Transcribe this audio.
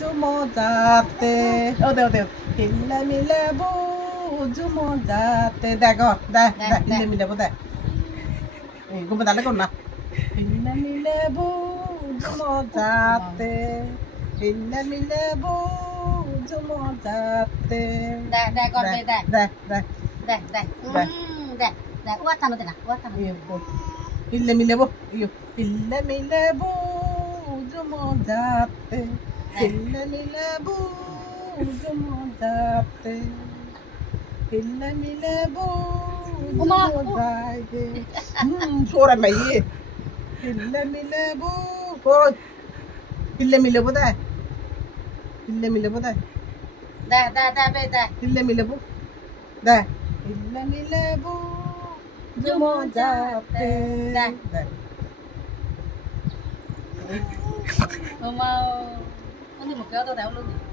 ঝুমোজাতে ওদে ওদে হিল্লে মিলে বু ঝুমোজাতে দেখো দেখ দেখ হিল্লে মিলে বু দেখ এই গুম তাহলে কোন না হিল্লে মিলে বু ঝুমোজাতে হিল্লে মিলে বু ঝুমোজাতে দেখ দেখ করবে দেখ দেখ দেখ দেখ দেখ দেখ দেখ ওয়া টানো দে না ওয়া টানো হিল্লে মিলে বু হিল্লে মিলে বু ঝুমোজাতে हिल्ले मिले जाते हिल्ले मिले जाएंगे छोरा मैं ये हिल्ले मिले हिल्ले मिले बोता है हिल्ले मिले बोता है दे दे दे बे दे हिल्ले मिले दे हिल्ले मिले जुमो जाते दे mau Ini mau kéo tao luôn.